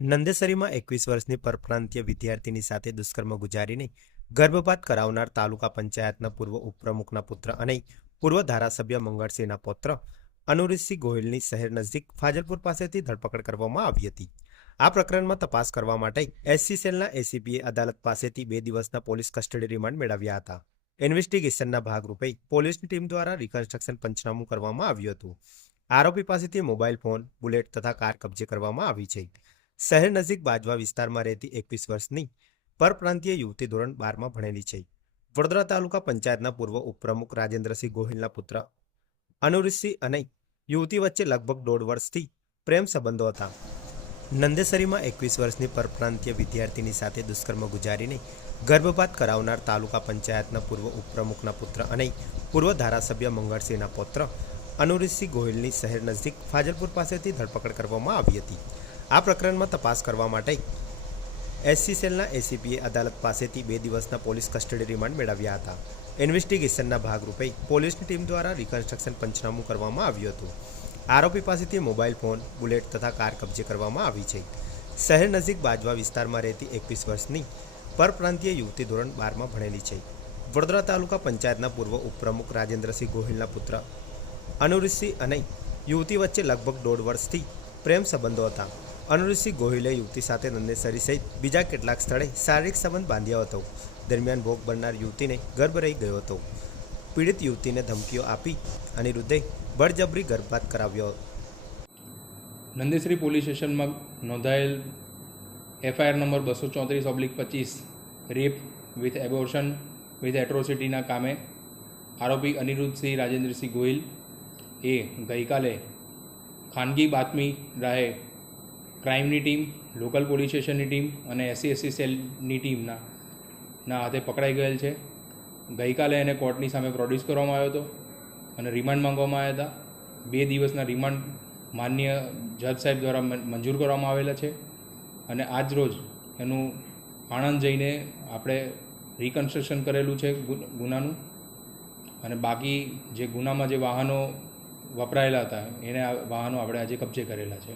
નંદેસરીમાં એકવીસ વર્ષની પરપ્રાંતીય વિદ્યાર્થીની સાથે દુષ્કર્મ ગુજારીને ગર્ભપાત કરાવનાર તાલુકા પંચાયતના પૂર્વ ઉપપ્રમુખના પુત્ર અને પૂર્વ ધારાસભ્ય મંગળસિંહના પૌત્ર અનુરીતસિંહ ગોહિલની શહેર નજીક ફાજલપુર પાસેથી ધરપકડ કરવામાં આવી હતી. આ પ્રકરણમાં તપાસ કરવા માટે એસસી સેલના એસીબીએ અદાલત પાસેથી બે દિવસના પોલીસ કસ્ટડી રિમાન્ડ મેળવ્યા હતા. ઇન્વેસ્ટિગેશનના ભાગરૂપે પોલીસની ટીમ દ્વારા રિકન્સ્ટ્રક્શન પંચનામું કરવામાં આવ્યું હતું. આરોપી પાસેથી મોબાઈલ ફોન, બુલેટ તથા કાર કબજે કરવામાં આવી છે. શહેર નજીક બાજવા વિસ્તારમાં રહેતી એકવીસ વર્ષની પરપ્રાંતીય યુવતી ધોરણ બારમાં ભણેલી છે. વડોદરા તાલુકા પંચાયતના પૂર્વ ઉપપ્રમુખ રાજેન્દ્રસિંહ ગોહિલના પુત્ર અનુરીતસિંહ અને યુવતી વચ્ચે લગભગ દોઢ વર્ષથી પ્રેમ સંબંધો હતા. નંદેસરીમાં એકવીસ વર્ષની પરપ્રાંતીય વિદ્યાર્થીની સાથે દુષ્કર્મ ગુજારીને ગર્ભપાત કરાવનાર તાલુકા પંચાયતના પૂર્વ ઉપપ્રમુખના પુત્ર અને પૂર્વ ધારાસભ્ય મંગળસિંહના પુત્ર અનુરીતસિંહ ગોહિલની શહેર નજીક ફાજલપુર પાસેથી ધરપકડ કરવામાં આવી હતી. આ પ્રકરણમાં તપાસ કરવા માટે એસસી સેલના એસીપીએ અદાલત પાસેથી બે દિવસના પોલીસ કસ્ટડી રિમાન્ડ મેળવ્યા હતા. ઇન્વેસ્ટિગેશનના ભાગરૂપે પોલીસની ટીમ દ્વારા રિકન્સ્ટ્રક્શન પંચનામું કરવામાં આવ્યું હતું. આરોપી પાસેથી મોબાઈલ ફોન, બુલેટ તથા કાર કબજે કરવામાં આવી છે. શહેર નજીક બાજવા વિસ્તારમાં રહેતી એકવીસ વર્ષની પરપ્રાંતીય યુવતી ધોરણ બારમાં ભણેલી છે. વડોદરા તાલુકા પંચાયતના પૂર્વ ઉપપ્રમુખ રાજેન્દ્રસિંહ ગોહિલના પુત્ર અનુરીતસિંહ અને યુવતી વચ્ચે લગભગ દોઢ વર્ષથી પ્રેમ સંબંધો હતા. અનુરીતસિંહ ગોહિલે યુવતી સાથે નંદેસરી સહિત બીજા કેટલાક સ્થળે શારીરિક સંબંધ બાંધ્યો હતો. દરમિયાન ભોગ બનનાર યુવતીને ગર્ભ રહી ગયો હતો. પીડિત યુવતીને ધમકીઓ આપી અનિરુદ્ધે બળજબરી ગર્ભપાત કરાવ્યો. નંદેશ્રી પોલીસ સ્ટેશનમાં નોંધાયેલ એફઆઈઆર નંબર બસો ચોત્રીસ ઓબ્લિક પચીસ, રેપ વિથ એબોર્શન વિથ એટ્રોસિટીના કામે આરોપી અનિરુદ્ધસિંહ રાજેન્દ્રસિંહ ગોહિલ એ ગઈકાલે ખાનગી બાતમી રાહે ક્રાઇમની ટીમ, લોકલ પોલીસ સ્ટેશનની ટીમ અને એસસી એસસી સેલની ટીમના, ના હાથે પકડાઈ ગયેલ છે. ગઈકાલે એને કોર્ટની સામે પ્રોડ્યુસ કરવામાં આવ્યો હતો અને રિમાન્ડ માંગવામાં આવ્યા હતા. બે દિવસના રિમાન્ડ માન્ય જજ સાહેબ દ્વારા મંજૂર કરવામાં આવેલા છે અને આજ રોજ એનું આણંદ જઈને આપણે રિકન્સ્ટ્રક્શન કરેલું છે ગુનાનું. અને બાકી જે ગુનામાં જે વાહનો વપરાયેલા હતા, એને વાહનો આપણે આજે કબજે કરેલા છે.